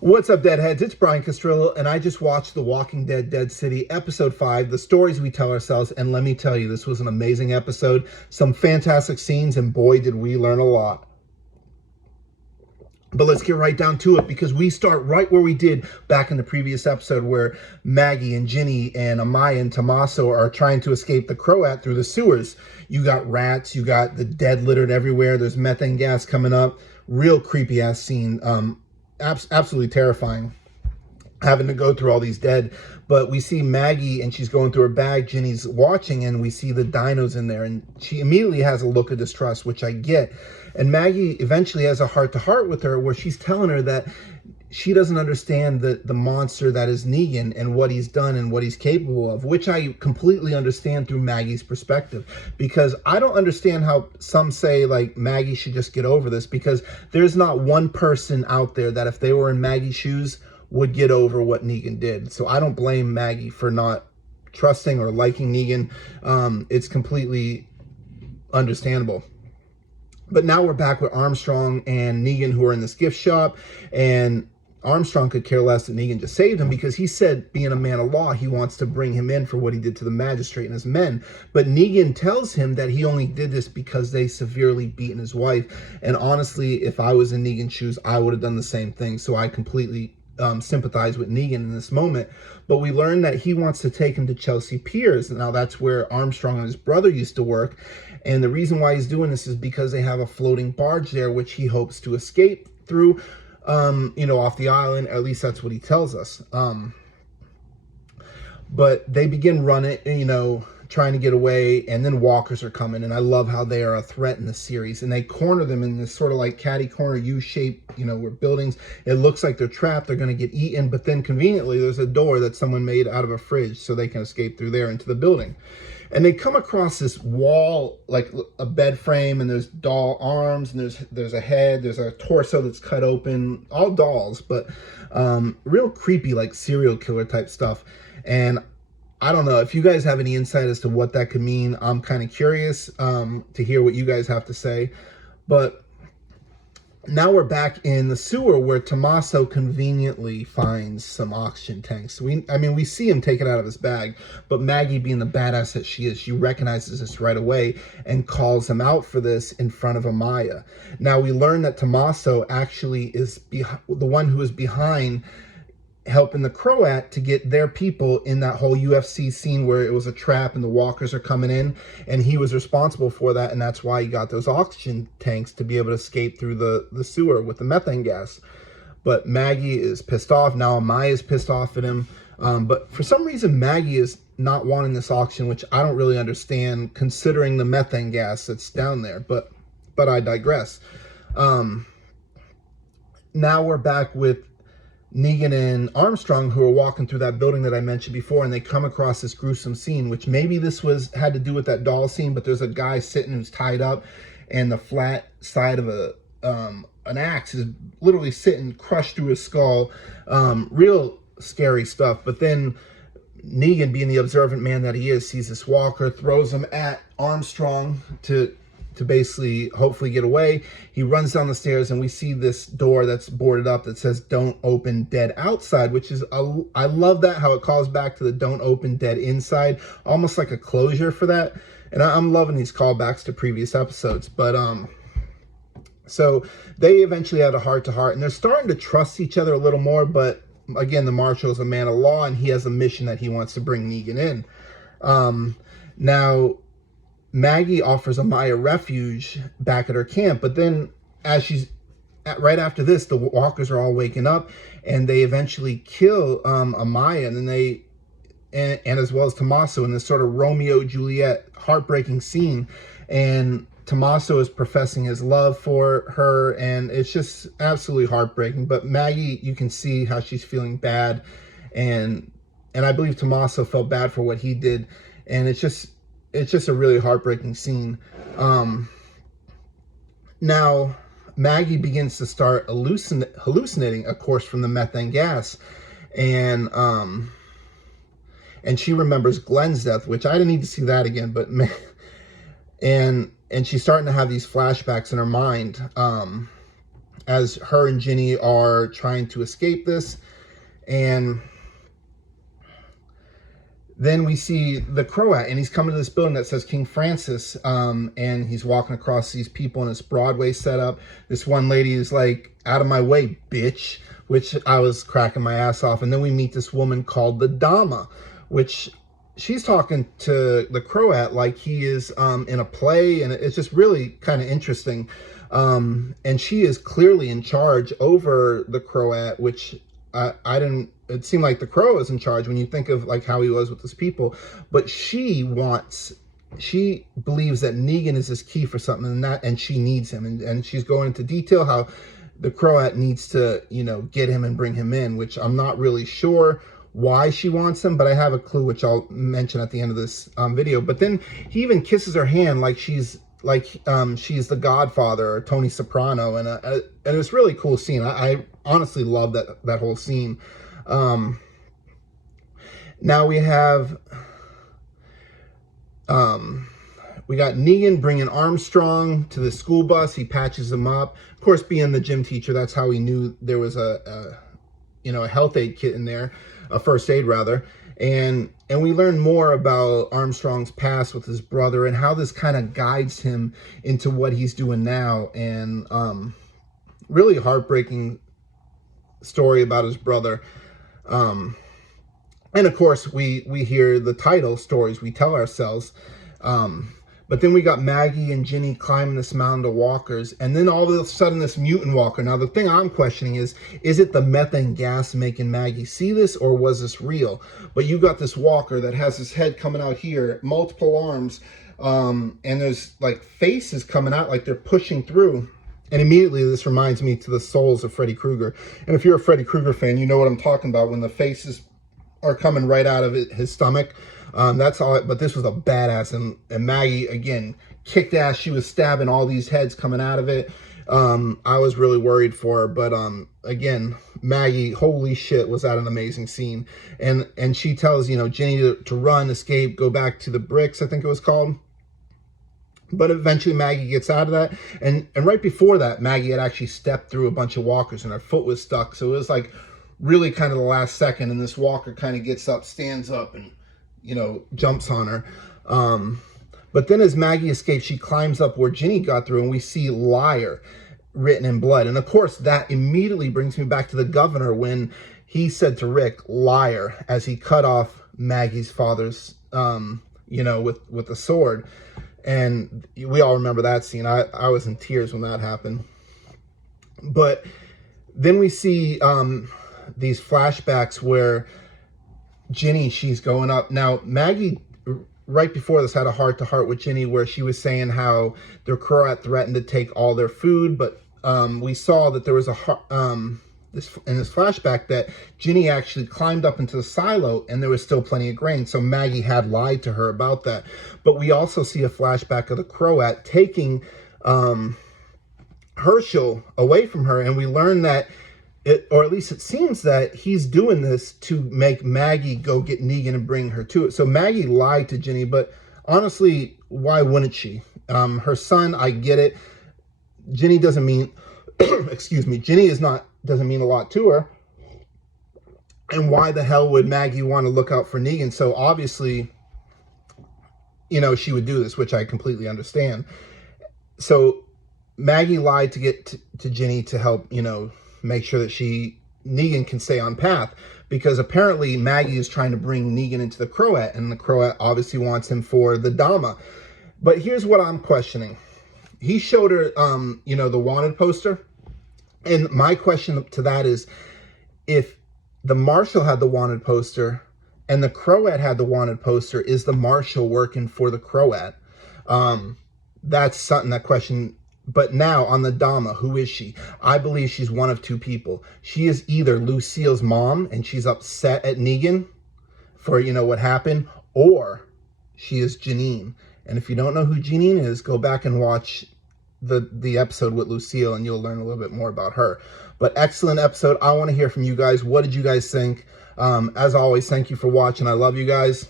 What's up, Deadheads? It's Brian Castrillo, and I just watched The Walking Dead Dead City, Episode 5, The Stories We Tell Ourselves, and let me tell you, this was an amazing episode. Some fantastic scenes, and boy, did we learn a lot. But let's get right down to it, because we start right where we did back in the previous episode, where Maggie and Ginny and Amaya and Tommaso are trying to escape the Croat through the sewers. You got rats, you got the dead littered everywhere, there's methane gas coming up. Real creepy ass scene. Absolutely terrifying, having to go through all these dead. But we see Maggie, and she's going through her bag. Ginny's watching, and we see the dinos in there, and she immediately has a look of distrust, which I get. And Maggie eventually has a heart-to-heart with her, where she's telling her that she doesn't understand the monster that is Negan and what he's done and what he's capable of, which I completely understand through Maggie's perspective, because I don't understand how some say like Maggie should just get over this, because there's not one person out there that if they were in Maggie's shoes would get over what Negan did. So I don't blame Maggie for not trusting or liking Negan. It's completely understandable. But now we're back with Armstrong and Negan, who are in this gift shop, and Armstrong could care less that Negan just saved him, because he said, being a man of law, he wants to bring him in for what he did to the magistrate and his men. But Negan tells him that he only did this because they severely beaten his wife. And honestly, if I was in Negan's shoes, I would have done the same thing. So I completely sympathize with Negan in this moment. But we learn that he wants to take him to Chelsea Piers. Now that's where Armstrong and his brother used to work. And the reason why he's doing this is because they have a floating barge there, which he hopes to escape through, off the island. At least that's what he tells us. But they begin running, trying to get away, and then walkers are coming. And I love how they are a threat in the series. And they corner them in this sort of like catty corner U-shape, where buildings, it looks like they're trapped, they're going to get eaten. But then conveniently, there's a door that someone made out of a fridge so they can escape through there into the building. And they come across this wall, like a bed frame, and there's doll arms, and there's a head, there's a torso that's cut open, all dolls, but real creepy, like serial killer type stuff. And I don't know if you guys have any insight as to what that could mean. I'm kind of curious to hear what you guys have to say. But now we're back in the sewer, where Tommaso conveniently finds some oxygen tanks. We see him take it out of his bag, but Maggie, being the badass that she is, she recognizes this right away and calls him out for this in front of Amaya. Now we learn that Tommaso actually is the one who is behind helping the Croat to get their people in that whole UFC scene where it was a trap and the walkers are coming in, and he was responsible for that, and that's why he got those oxygen tanks to be able to escape through the sewer with the methane gas. But Maggie is pissed off. Now Amaya is pissed off at him. But for some reason, Maggie is not wanting this oxygen, which I don't really understand considering the methane gas that's down there. But I digress. Now we're back with Negan and Armstrong, who are walking through that building that I mentioned before, and they come across this gruesome scene, which maybe this had to do with that doll scene, but there's a guy sitting who's tied up, and the flat side of an axe is literally sitting crushed through his skull. Real scary stuff. But then Negan, being the observant man that he is, sees this walker, throws him at Armstrong to basically hopefully get away. He runs down the stairs, and we see this door that's boarded up that says "Don't Open Dead Outside," which is, I love that, how it calls back to the "Don't Open Dead Inside," almost like a closure for that. And I'm loving these callbacks to previous episodes. But so they eventually had a heart-to-heart, and they're starting to trust each other a little more. But again, the marshal is a man of law, and he has a mission that he wants to bring Negan in. Now Maggie offers Amaya refuge back at her camp, but then right after this, the walkers are all waking up, and they eventually kill Amaya, and then and as well as Tommaso, in this sort of Romeo Juliet heartbreaking scene. And Tommaso is professing his love for her, and it's just absolutely heartbreaking. But Maggie, you can see how she's feeling bad, and I believe Tommaso felt bad for what he did, and it's just a really heartbreaking scene. Now Maggie begins to start hallucinating, of course, from the methane gas, and she remembers Glenn's death, which I didn't need to see that again, but and she's starting to have these flashbacks in her mind. as her and Ginny are trying to escape this. And then we see the Croat, and he's coming to this building that says King Francis, and he's walking across these people in this Broadway setup. This one lady is like, out of my way, bitch, which I was cracking my ass off. And then we meet this woman called the Dama, which she's talking to the Croat like he is in a play, and it's just really kind of interesting. And she is clearly in charge over the Croat, which I didn't, it seemed like the Crow was in charge when you think of like how he was with his people, but she believes that Negan is his key for something, and she needs him, and she's going into detail how the Croat needs to, you know, get him and bring him in, which I'm not really sure why she wants him, but I have a clue, which I'll mention at the end of this video. But then he even kisses her hand like she's the Godfather or Tony Soprano, and it's a really cool scene. I honestly love that whole scene. Now we have we got Negan bringing Armstrong to the school bus. He patches him up. Of course, being the gym teacher, that's how he knew there was a health aid kit in there, a first aid rather. And we learn more about Armstrong's past with his brother and how this kind of guides him into what he's doing now. And really heartbreaking story about his brother. And of course, we hear the title, Stories We Tell Ourselves. But then we got Maggie and Ginny climbing this mound of walkers. And then all of a sudden, this mutant walker. Now, the thing I'm questioning is it the methane gas making Maggie see this, or was this real? But you got this walker that has his head coming out here, multiple arms, and there's like faces coming out like they're pushing through. And immediately this reminds me to the souls of Freddy Krueger. And if you're a Freddy Krueger fan, you know what I'm talking about when the faces are coming right out of his stomach. That's all. But this was a badass, and Maggie again kicked ass. She was stabbing all these heads coming out of it. I was really worried for her, but again, Maggie, holy shit, was that an amazing scene. And she tells, you know, Ginny to run, escape, go back to the bricks, I think it was called. But eventually Maggie gets out of that. And right before that, Maggie had actually stepped through a bunch of walkers and her foot was stuck. So it was like really kind of the last second, and this walker kind of gets up, stands up, and, you know, jumps on her. But then as Maggie escapes, she climbs up where Ginny got through, and we see liar written in blood. And of course, that immediately brings me back to the governor when he said to Rick, liar, as he cut off Maggie's father's, you know, with the sword. And we all remember that scene. I was in tears when that happened. But then we see these flashbacks where Ginny, she's going up. Now, Maggie, right before this, had a heart-to-heart with Ginny where she was saying how their Croat threatened to take all their food. But we saw that there was in this flashback that Ginny actually climbed up into the silo and there was still plenty of grain. So Maggie had lied to her about that. But we also see a flashback of the Croat taking Herschel away from her. And we learn that, or at least it seems that he's doing this to make Maggie go get Negan and bring her to it. So Maggie lied to Ginny, but honestly, why wouldn't she? Her son, I get it. Ginny doesn't mean, excuse me, Ginny doesn't mean a lot to her. And why the hell would Maggie want to look out for Negan? So obviously, you know, she would do this, which I completely understand. So Maggie lied to get to Ginny to help, you know, make sure that Negan can stay on path, because apparently Maggie is trying to bring Negan into the Croat, and the Croat obviously wants him for the Dama. But here's what I'm questioning. He showed her, you know, the wanted poster. And my question to that is, if the Marshal had the wanted poster and the Croat had the wanted poster, is the Marshal working for the Croat? That's something, that question. But now on the Dama, who is she? I believe she's one of two people. She is either Lucille's mom and she's upset at Negan for, you know, what happened, or she is Janine. And if you don't know who Janine is, go back and watch the episode with Lucille and you'll learn a little bit more about her. But excellent episode. I want to hear from you guys. What did you guys think? As always, thank you for watching. I love you guys.